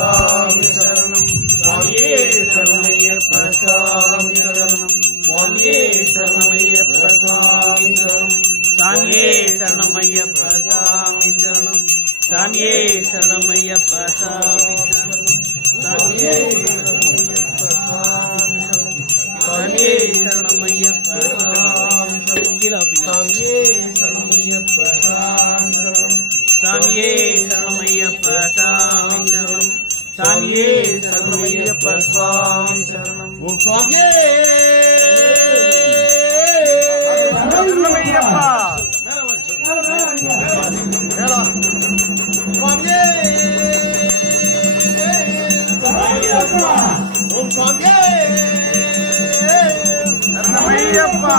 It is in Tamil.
சாமி சரணம். சுவாமியே சரணமையப்ப சாமி சரணம். சுவாமியே சரணமையப்ப சாமி சரணம். சாமியே சரணமையப்ப சாமி சரணம். சாமியே சரணமையப்ப சாமி சரணம். சாமியே சரணமையப்ப சாமி சரணம். சாமியே சரணமையப்ப சாமி சரணம். சாமியே சரணமையப்ப சாமி சரணம். சாமியே சரணமையப்ப சாமி சரணம். சாமியே சரணமையப்ப சுவாமி சரணம். ஓம் சுவாமியே சரணமையப்பா. சுவாமியே ஓம் சுவாமியே சரணமையப்பா.